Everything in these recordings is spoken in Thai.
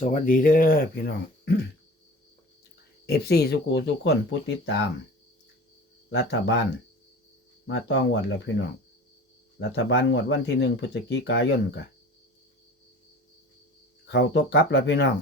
สวัสดีเด้อพี่น้องเอฟซีสุกูทุกคนผู้ติดตาม รัฐบาล มาต้องวดแล้วพี่น้อง รัฐบาลงวดวันที่หนึ่งพฤศจิกายนกะเขาตกกลับแล้วพี่น้อง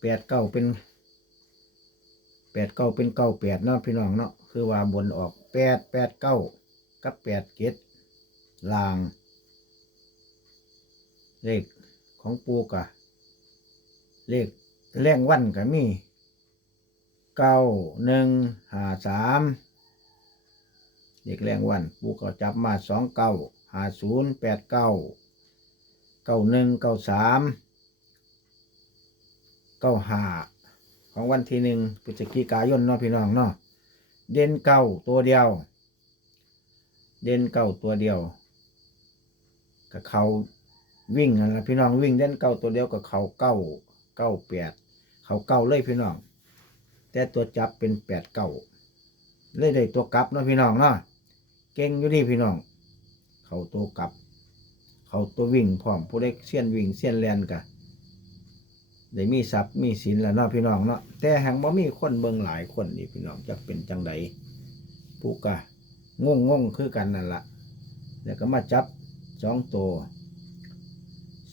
แปดเก้าเป็นแปดเก้าเป็นเก้าแปดเนาะพี่น้องเนาะคือว่าบนออกแปดแปดเก้ากับแปดเกตลางเลข ของปูกะ เลขแรงวันก็มีเก้าหนึ่งห้าสามเลขแรงวันปูก็จับมาสองเก้าห้าศูนย์แปดเก้าเก้าหนึ่งเก้าสามเก้าหาของวันที่หนึ่งพฤศจิกายนเนาะพี่น้องเนาะเด่นเก้าตัวเดียว เด่นเก้าตัวเดียวกับเขา วิ่งนั่ะพี่น้องวิ่งเล่นเก้าตัวเดียวกับเขาเก้าเก้าแปดเขาเก้าเลยพี่น้อง แต่ตัวจับเป็นแปดเก้าเลยได้ตัวกลับเนาะพี่น้องเนาะเก่งอยู่นี่พี่น้อง เขาตัวกลับ เขาตัววิ่งพร้อมผู้เล็กเสี้ยนวิ่งเสี้ยนแลนกะได้มีทรัพย์มีสินแล้วเนาะพี่น้องเนาะแต่แห่งบ่มีคนเบิ่งหลายคนนี่พี่น้องจะเป็นจังใดผู้กะงงงงคือกันนั่นละแล้วก็มาจับสองตัว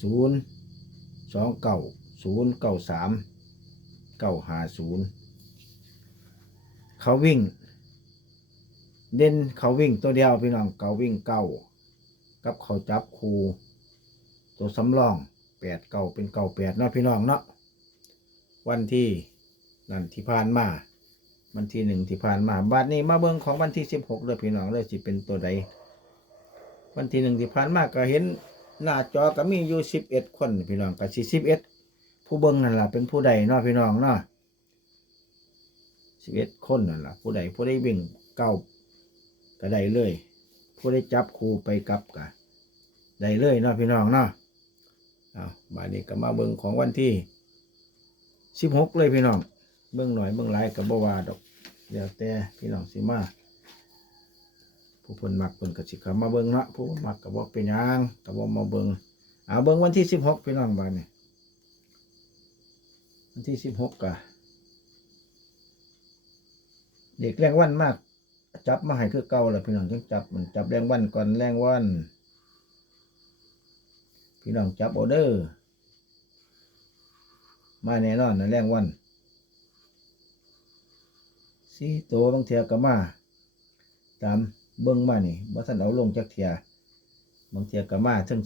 ศูนย์สองเก้าศูนย์เก้าสามเก้าหาศูนย์เขาวิ่ง เด่นเขาวิ่งตัวเดียวพี่น้องเขาวิ่งเก้ากับเขาจับคูตัวสำรองแปดเก้าเป็นเก้าแปดเนาะพี่น้องเนาะวันที่นั่นที่ผ่านมาวันที่หนึ่งที่ผ่านมาบัดนี้มาเบิ่งของวันที่สิบหกเลยพี่น้องเลยสิเป็นตัวใดวันที่หนึ่งที่ผ่านมาก็เห็น หน้าจอก็มีอยู่สิบเอ็ดคนพี่น้องกับสี่สิบเอ็ดผู้เบิ้งนั่นแหละเป็นผู้ใดเนาะพี่น้องเนาะสิบเอ็ดคนนั่นแหละผู้ใดผู้ใดวิ่งเก้าก็ได้เลย ผู้ใดจับครูไปกลับก็ได้เลยเนาะพี่น้องเนาะเอาบาดนี้ก็มาเบิ้งของวันที่สิบหกเลยพี่น้อง เบิ้งหน่อยเบิ้งหลายกับบวาดอกเดี๋ยวแต่พี่น้องสิมา ผู้เพิ่นมักเพิ่นก็สิเข้ามาเบิ่งเนะผู้บ่มักก็บ่เป็นหยังก็บ่มาเบิ่งเอาเบิ่งวันที่16พี่น้องบ้าดนี้วันที่16ก็เด็กแรงวันมาก จับมาให้คือเก่าล้วพี่น้องจังจับมันจับแรงวันก่อนแรงวัน พี่น้องจับออเดอร์มาแน่นอนนะแรงวันสี่ตัวบางเทียก็มาตาม เบิ้งมานี่บ่ท่านเอาลงจักเทียบางเทียก็มาถึง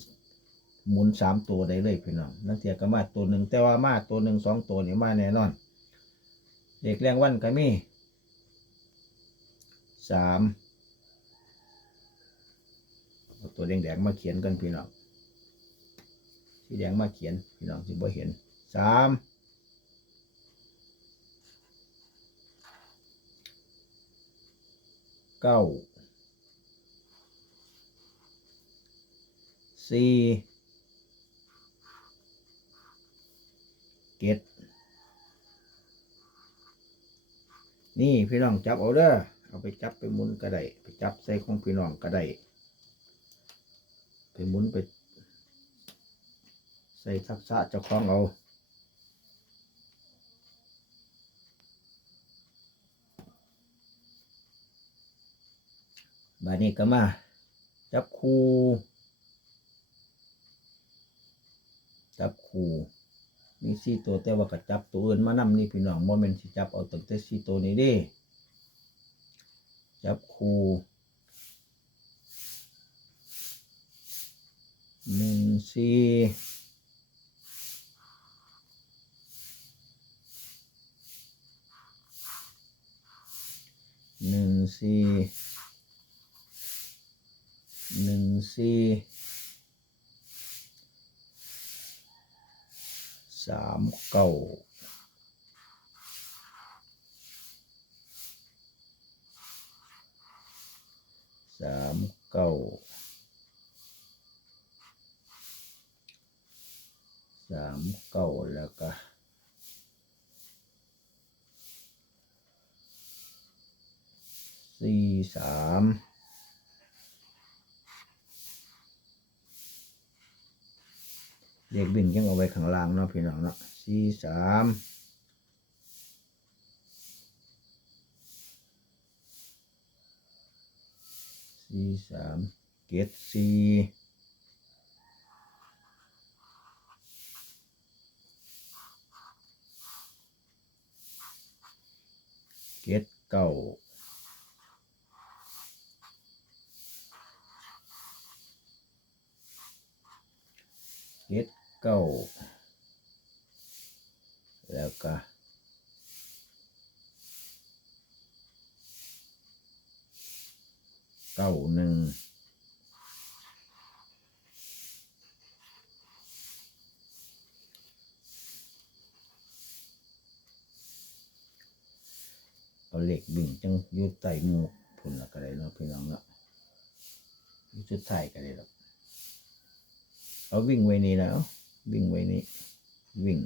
หมุนสามตัวได้เลยพี่น้องบางเทียก็มาตัวหนึ่งแต่ว่ามาตัวหนึ่งสองตัวนี่มาแน่นอน เด็กแรงวันก็มีสามเอาตัวแดงๆมาเขียนกันพี่น้องสีแดงมาเขียนพี่น้องสิบ่เห็นสามเก้า สี่เกตนี่พี่น้องจับเอาเด้อเอาไปจับไปหมุนก็ได้ไปจับใส่ของพี่น้องก็ได้ไปหมุนไป ใส่ทักษะเจ้าของเอาบานี้ก็มา จับคู จับคู่มีสี่ตัวแต่ว่าก็จับตัวอื่นมานำนี่พี่น้องโมเมนต์สิจับเอาตั้งแต่สี่ตัวนี้ด้จับคู่หนึ่งสี่หนึ่งสี่หนึ่งสี่ สามเก้าสามเก้าสามเก้าแล้วก็สี่สาม เด็กวิ่งยังเอาไว้ข้างล่างเนาะพี่น้องเนาะสี่สามสี่สามเกตสี่เกตเก้า เก้าแล้วก็เก้าหนึ่งเอาเหล็กบิ่งจังยุดไตมูกพุ่นละก็ได้เนาะพี่น้องเนาะยุดสุดท้ายก็ได้หรอกเอาวิ่งไว้นี่แล้ว วิ่งไว้นี่วิ่ง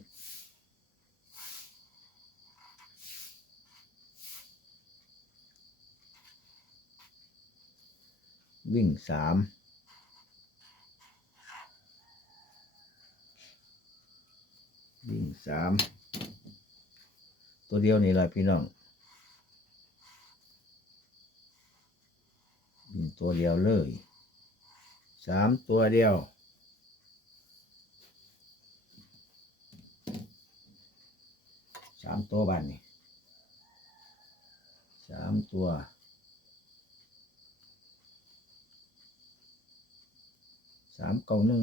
วิ่งสามวิ่งสามตัวเดียวนี่แหละพี่น้องวิ่งตัวเดียวเลยสามตัวเดียว สามตัวบ้านนี่สามตัวสามเก้าหนึ่ง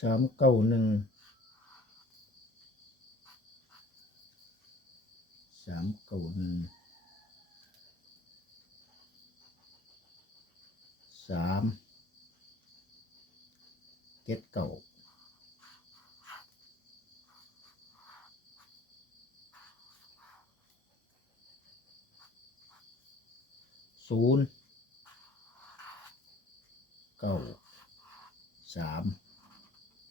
สามเก้าหนึ่งสามเก้าหนึ่งสาม เจ็ดเก้าศูนย์เก้าสาม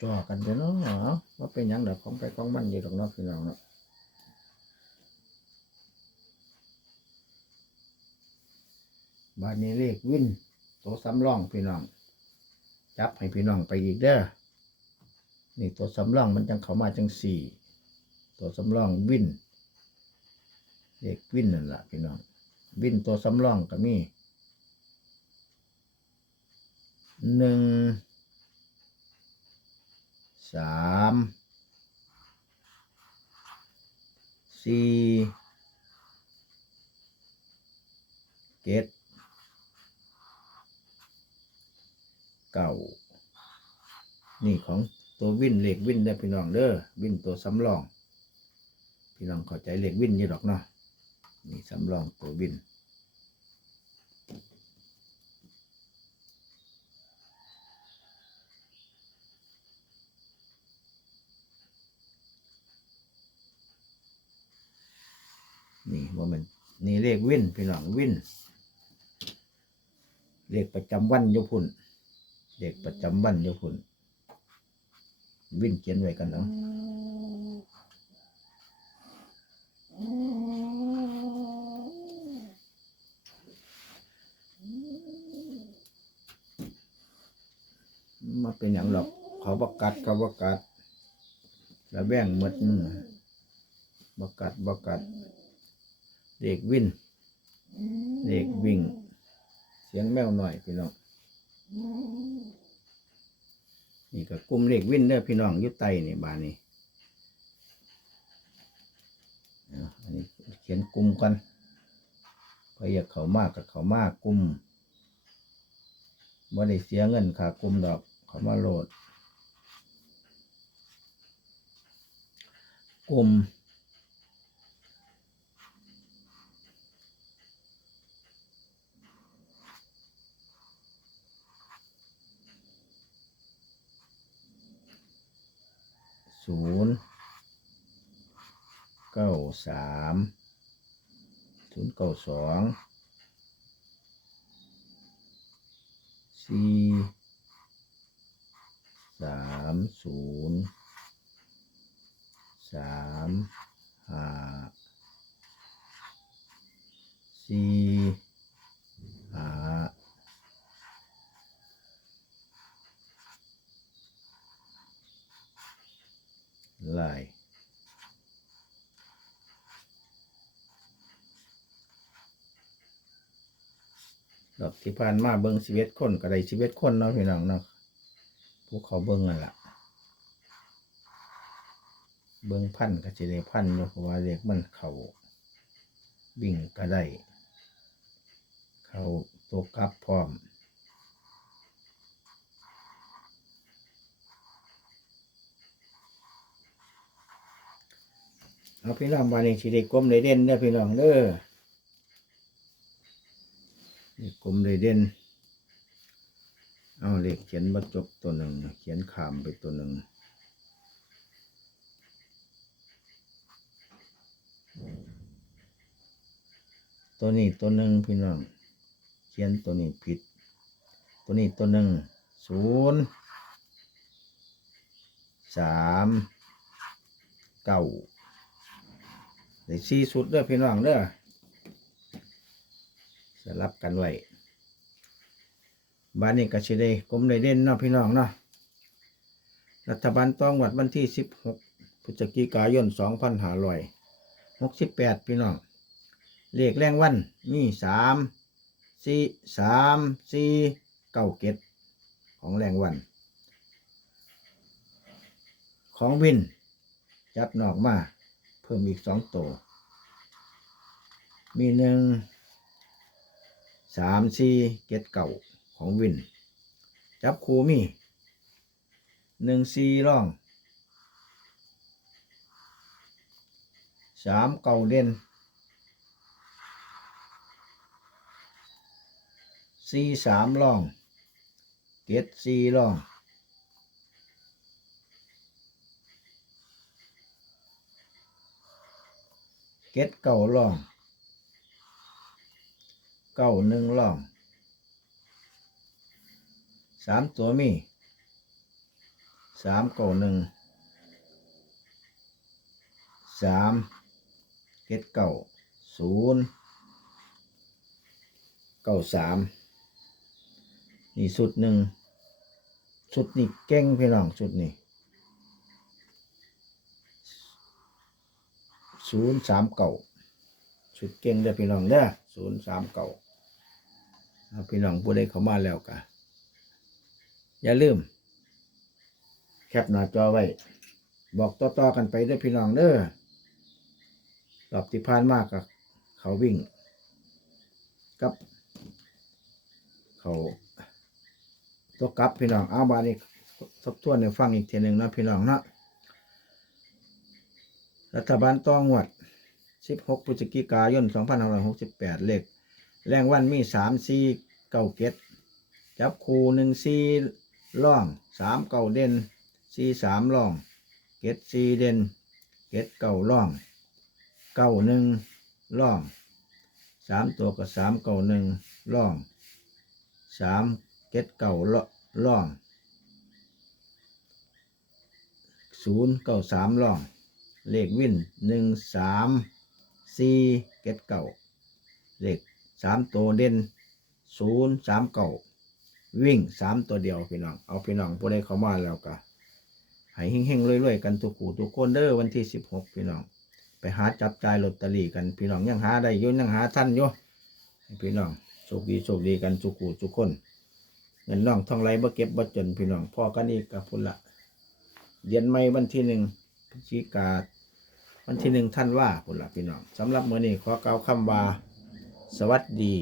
จ่อกันเดี๋ยวเนาะเอาว่าเป็นยังดับของไปของมันอยู่ดอกเนาะพี่น้องเนาะบานนี้เลขวินตัวสำรองพี่น้อง จับให้พี่น้องไปอีกเด้อนี่ตัวสำรองมันจังเข้ามาจังสี่ ตัวสำรองวินเลขวินนั่นแหละพี่น้องวินตัวสำรองก็มีหนึ่งสามสี่เจ็ด เก้านี่ของตัววิ่นเลขวิ่นได้พี่น้องเด้อวิ่นตัวสำรอง พี่น้องเข้าใจเลขวิ่นยู่ดอกเนาะนี่สำรองตัวบินนี่ว่ามันนี่เลขวินพี่น้องวินเลขประจำวันอยพุ่น เลขประจำวันอยพุ่นวินเขียนไว้กันเนาะมาเป็นอย่างหรอกเขาประกัดเขาประกัดแล้วงหมดมือประกัดประกัดเด็กวิ่นเด็กวิ่ง เสียงแมวหน่อยพี่น้อง นี่ก็กลุ่มเด็กวินเด้อพี่น้องยุไตนี่บานนี้อาอันนี้เขียนกลุ่มกันพออยากเขามากกับเขามากกลุ่มบ่ได้เสียเงินค่ากลุ่มดอกเขามาโหลดกลุ่มศูนย์เก้า สามศูนย์เก้าสองสี่สามศูนย์สามห้าสี่ห้า ลาย ดอกที่ผ่านมาเบิ้งชีวิตคนก็ได้ชีวิตคนเนาะพี่น้องเนาะพวกเขาเบิ้งนั่นแหละเบิ้งพันก็จะได้พันอยู่เพราะว่าเรียกมันเขาวิ่งก็ได้ เขาตัวกลับพร้อมเอาพี่น้องมานี่สิได้กลมได้เด่นเด้อพี่น้องเด้อ นี่กลมได้เด่น เอาเลขเขียนบรจบตัวหนึ่ง เขียนขามไปตัวหนึ่ง ตัวนี้ตัวหนึ่งพี่น้อง เขียนตัวนี้ผิด ตัวนี้ตัวหนึ่งศูนย์สามเก้าได้สี่สุดเด้อพี่น้องเด้อ สลับกันไว้บ้านนี้ก็สิได้กลมได้เด่นเนาะพี่น้องเนาะรัฐบาลต้องวัดวันที่สิบหกพฤศจิกายนสองพันห้าร้อยหกสิบแปดพี่น้องเลขแรงวันมีสามสี่สามสี่เก้าเกตของแรงวัน ของวิน จับนอกมา เพิ่มอีกสองตัว มีหนึ่ง สามสี่เก็ดเก่าของวิน จับคูมีหนึ่งสี่ร่องสามเก่าเด่นสี่สามร่องเก็ดสี่ร่องเก็ดเก่าล่อง เก่าหนึ่งล่องสามตัวมีสามเก่าหนึ่งสามเก็ดเก่าศูนย์เก่าสามนี่สุดหนึ่งสุดนี่เก่งพี่น้องสุดนี่ศูนย์สามเก่าชุดเก่งเด้อพี่น้องเด้อศูนย์สามเก่า พี่น้องผู้ใดเข้ามาแล้วกะอย่าลืม แคปหน้าจอไว้ บอกต่อๆกันไปด้อพี่น้องเด้อรอบที่ผ่านมากกับเขาวิ่ง กับ เขาตัวกับพี่น้องเอาบานี้ทบทวนในฟังอีกทีหนึ่งนะพี่น้องเนาะรัฐบาลต้องวด16พฤศจิกายน 2568 เลข แรงวันมี3 4เก้าเก็ดจับคูหนึ่งสี่ล่องสามเก้าเด่นสี่สามล่อง เก็ดสี่เด่น เก็ดเก้าล่อง เก้าหนึ่งล่องสามตัวกับสามเก้าหนึ่งล่องสามเก็ดเก้าล่องศูนย์เก้าสามล่อง เลขวินหนึ่งสามสี่เก็ดเก่าเลข สามตัวเด่นศูนย์สามเก่าวิ่งสามตัวเดียวพี่น้อง เอาพี่น้องผู้ใดเข้ามาแล้วก็ให้เฮงๆรวยๆกันทุกคู่ทุกคนเด้อวันที่สิบหกพี่น้อง ไปหาจับจ่ายลอตเตอรี่กันพี่น้องยังหาได้ยุ่ยังหาท่านอยู่พี่น้องโชคดีโชคดีกันทุกคู่ทุกคนเงินน้องทองไรบ่เก็บบ่จนพี่น้องพ่อกันอีกกับพุ่นละเรียนไม่วันที่หนึ่งพฤศจิกาวันที่หนึ่งท่านว่าพุ่นละพี่น้องสำหรับมื้อนี้ขอกล่าวคำว่า สวัสดี